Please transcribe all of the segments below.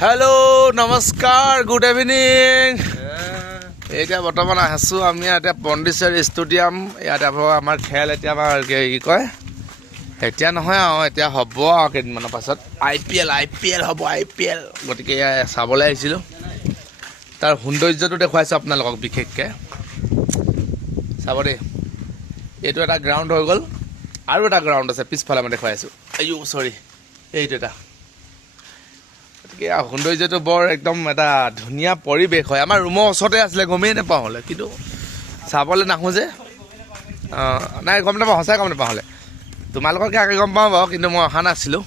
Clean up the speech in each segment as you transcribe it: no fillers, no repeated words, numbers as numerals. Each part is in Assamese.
हेलो नमस्कार गुड इवनिंग এতিয়া বৰ্তমান আছো আমি এতিয়া পণ্ডিচেৰী ষ্টেডিয়াম ইয়াত আমাৰ খেল এতিয়া আমাৰ কি কয় এতিয়া নহয় এতিয়া হ'ব কেইদিনমানৰ পাছত আইপিএল হ'ব আইপিএল গতিকে চাবলৈ আহিছিলো তাৰ সৌন্দৰ্যটো দেখুৱাইছো আপোনালোকক বিশেষকৈ চাব দেই এইটো এটা গ্ৰাউণ্ড হৈ গ'ল আৰু এটা গ্ৰাউণ্ড আছে পিছফালে মই দেখুৱাইছো আইও সৰি এইটো এটা সৌন্দৰ্যটো বৰ একদম এটা ধুনীয়া পৰিৱেশ হয় আমাৰ ৰুমৰ ওচৰতে আছিলে গমেই নাপাওঁ হ'লে কিন্তু চাবলৈ নাহোঁ যে নাই গম নাপাওঁ সঁচাই গম নাপাওঁ হ'লে তোমালোককে আগে গম পাওঁ বাৰু কিন্তু মই অহা নাছিলোঁ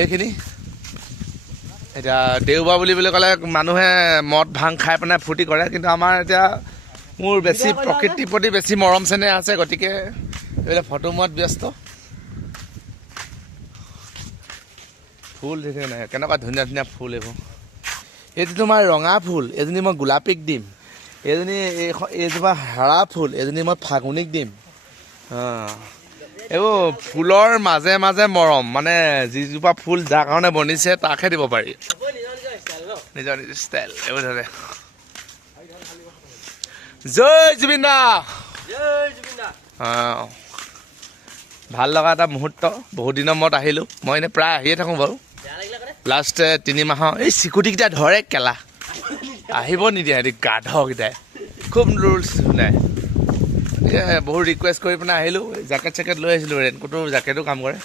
এইখিনি এতিয়া দেওবাৰ বুলি ক'লে মানুহে মদ ভাং খাই পেলাই ফূৰ্তি কৰে কিন্তু আমাৰ এতিয়া মোৰ বেছি প্ৰকৃতিৰ প্ৰতি বেছি মৰম চেনেহ আছে গতিকে এইবিলাক ফটো মৰাত ব্যস্ত ফুল দেখে নাই কেনেকুৱা ধুনীয়া ধুনীয়া ফুল এইবোৰ এইটো তোমাৰ ৰঙা ফুল এজনী মই গোলাপীক দিম এজনী এইজোপা হাৰা ফুল এজনী মই ফাগুনিক দিম এইবোৰ ফুলৰ মাজে মাজে মৰম মানে যিজোপা ফুল যাৰ কাৰণে বনিছে তাকহে দিব পাৰি নিজৰ নিজৰ ষ্টাইল এইবোৰ ধৰে জয় জুবিন দা ভাল লগা এটা মুহূৰ্ত বহুত দিনৰ মূৰত আহিলোঁ মই এনেই প্ৰায় আহিয়ে থাকোঁ বাৰু লাষ্ট 3 মাহৰ এই চিকুটিকেইটা ধৰে কেলা আহিব নিদিয়ে সিহঁতি গাধকেইটাই খুব ৰুলছ শুনাই বহুত ৰিকুৱেষ্ট কৰি পেলাই আহিলোঁ জেকেট চেকেট লৈ আহিছিলোঁ ৰেইনকোটৰ জেকেটো কাম কৰে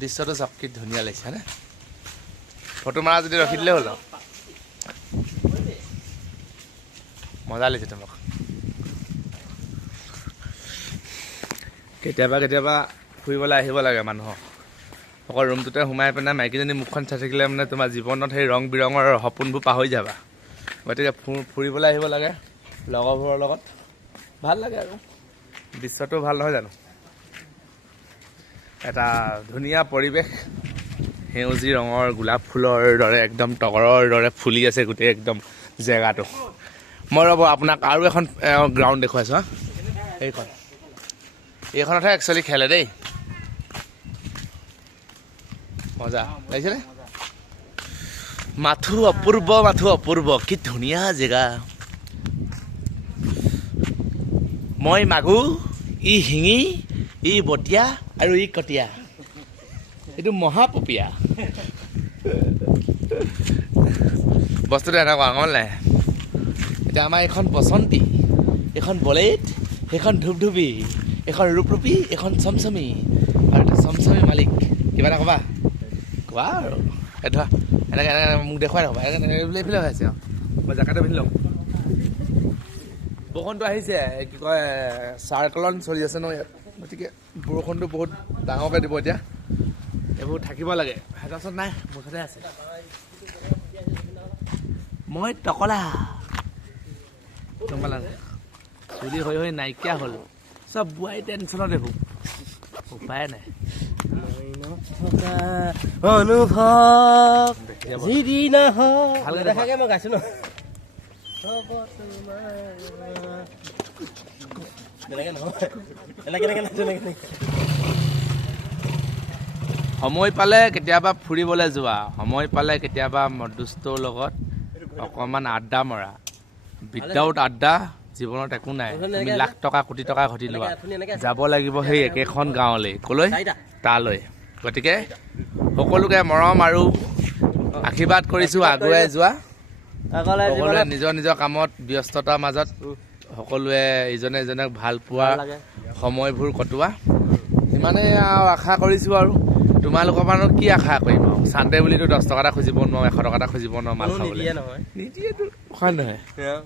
দৃশ্যটো চাওক কি ধুনীয়া লাগিছে নে ফটো মাৰা যদি ৰখি দিলে হ'ল মজা লাগিছে তোমাক কেতিয়াবা কেতিয়াবা ফুৰিবলৈ আহিব লাগে মানুহক অকল ৰুমটোতে সোমাই পেলাই মাইকীজনী মুখখন চাই থাকিলে মানে তোমাৰ জীৱনত সেই ৰং বিৰঙৰ সপোনবোৰ পাহৰি যাবা গতিকে ফুৰিবলৈ আহিব লাগে লগৰবোৰৰ লগত ভাল লাগে আৰু দৃশ্যটো ভাল নহয় জানো এটা ধুনীয়া পৰিৱেশ সেউজী ৰঙৰ গোলাপ ফুলৰ দৰে একদম তগৰৰ দৰে ফুলি আছে গোটেই একদম জেগাটো মই ৰ'ব আপোনাক আৰু এখন গ্ৰাউণ্ড দেখুৱাইছোঁ এইখনতহে একচুৱেলি খেলে দেই মজা লাগিছেনে মাথো অপূৰ্ব কি ধুনীয়া জেগা মই মাগু ই শিঙি ই বটিয়া আৰু ই কটীয়া এইটো মহাপপীয়া বস্তুটো এনেকুৱা গম নাই এতিয়া আমাৰ এইখন বসন্তী এইখন বলেট সেইখন ধূপধূপি এখন ৰূপৰূপী এখন চমচমী আৰু এটা চমচমী মালিক কিবা এটা ক'বা কোৱা আৰু এইটো এনেকৈ মোক দেখুৱাই ৰ'বা এইফালে হৈ আছে মই জেকেটটো পিন্ধি লওঁ বৰষুণটো আহিছে কি কয় চাৰ্কলন চলি আছে ন ইয়াত গতিকে বৰষুণটো বহুত ডাঙৰকৈ দিব এতিয়া এইবোৰ থাকিব লাগে তাৰপাছত নাই মুঠতে আছে মই টকলা চুলি হৈ নাইকিয়া হ'ল চব বুঢ়াই টেনশ্যনত দেখোঁ উপায় নাই অনুভৱ যিদিনা ভালকৈ দেখাকৈ মই গাইছোঁ ন সময় পালে কেতিয়াবা ফুৰিবলৈ যোৱা সময় পালে কেতিয়াবা মধ্যস্থৰ লগত অকণমান আড্ডা মৰা উইদাউট আড্ডা জীৱনত একো নাই তুমি লাখ টকা কোটি টকা ঘটি লোৱা যাব লাগিব সেই একেখন গাঁৱলৈ ক'লৈ তালৈ গতিকে সকলোকে মৰম আৰু আশীৰ্বাদ কৰিছোঁ আগুৱাই যোৱা সকলোৱে নিজৰ নিজৰ কামত ব্যস্ততাৰ মাজত সকলোৱে ইজনে ইজনক ভাল পোৱা সময়বোৰ কটোৱা সিমানেই আৰু আশা কৰিছোঁ আৰু তোমালোকৰ পৰানো কি আশা কৰিম আৰু চানডে বুলিতো 10 টকা এটা খুজিব নোৱাৰোঁ 100 টকা এটা খুজিব নোৱাৰোঁ মাল খাবলৈ নিদিয়েতো হয় নহয়